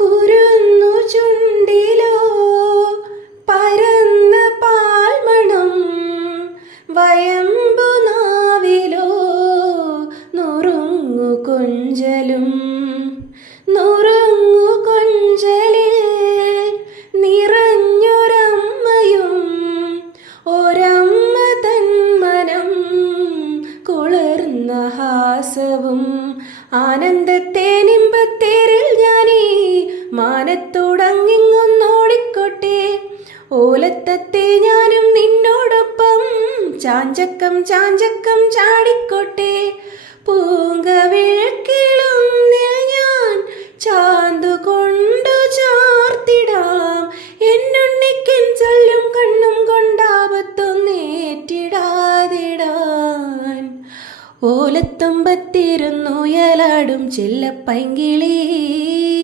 കുരുന്നു ചുണ്ടിലോ പരന്ന പാൽമണം, വയമ്പു നാവിലോ നുറുങ്ങു കൊഞ്ചലും. നുറുങ്ങു കൊഞ്ചലിൽ നിറഞ്ഞൊരമ്മയും, ഒരമ്മ തന്മനം കുളിർന്ന ഹാസവും. ആനന്ദത്തേനിമ്പത്തേരിൽ ഞാനീ മാനത്തോടങ്ങിങ്ങൊന്നോടിക്കോട്ടെ. ഓലത്തത്തെ ഞാനും നിന്നോടൊപ്പം ചാഞ്ചക്കം ചാഞ്ചക്കം ചാടിക്കോട്ടെ. പൂങ്കവിഴക്കിളുന്നിൽ ഞാൻ ചാന്തുകൊണ്ടു ചാർത്തിടാം. എന്നുണ്ണിക്കൻ ചൊല്ലും കണ്ണും കൊണ്ടാപത്തൊന്നേറ്റിടാതിടാൻ. ഓലത്തുമ്പത്തിരുന്നുയലാടും ചെല്ലപ്പൈങ്കിളി